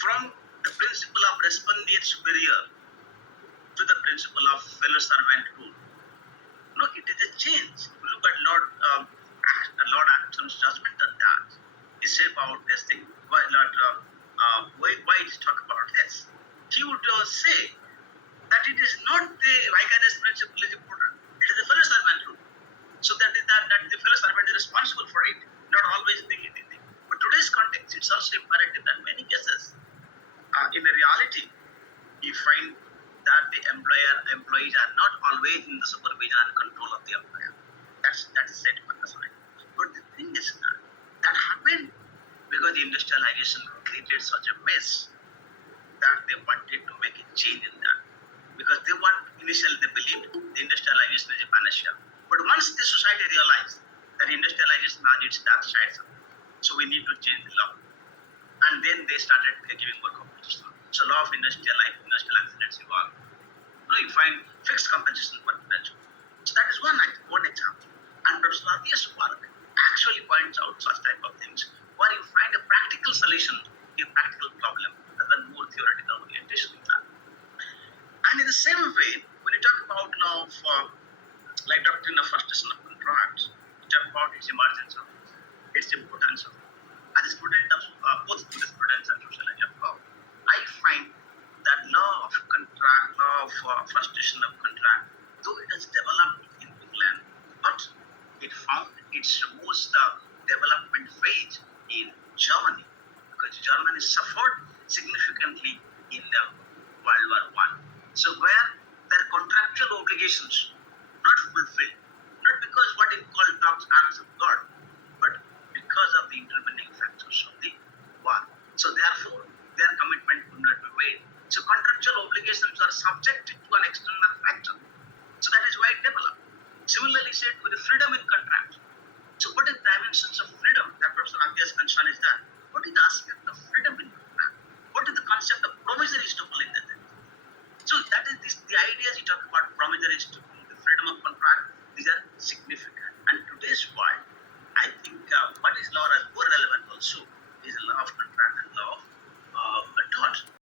From the principle of respondeat superior to the principle of fellow servant rule. No, it is a change. Look at Lord Acton's judgment on that. He said about this thing. Why did he talk about this? He would say that it is not the vicarious principle is important. It is the fellow servant rule. So that the fellow servant is responsible for it, not always the thing. But today's context, it's also imperative that many cases, in the reality, you find that the employees are not always in the supervision and control of the employer. That is said by the side. But the thing is that happened because the industrialization created such a mess that they wanted to make a change in that. Because initially they believed the industrialization is a panacea. But once the society realized that industrialization has its dark sides, so we need to change the law. And then they started giving more compensation. So law of industrial accidents evolved. You find fixed compensation for potential. So that is one example. And Professor Athia's work actually points out such type of things where you find a practical solution to a practical problem rather than more theoretical orientation in that. And in the same way, when you talk about law of like doctrine of frustration of contracts, you talk about its emergence, its importance, as a student of both jurisprudence and sociology of law, I find that law of frustration of contract, though it has developed in England, but it found its most development phase in Germany, because Germany suffered significantly in the World War I. So where their contractual obligations not fulfilled, not because what is called God's acts of God, but because of the intervening factors of the war. So therefore, their commitment could not be made. So contractual obligations are subjected to an external factor. So that is why it developed. Similarly said with the freedom in contract. So what is the dimensions of freedom that Professor Athia's concern is that? What is the aspect of freedom in contract? What is the concept of promissory estoppel in that? So that is the ideas you talk about promissory estoppel, the freedom of contract, these are significant. And today's why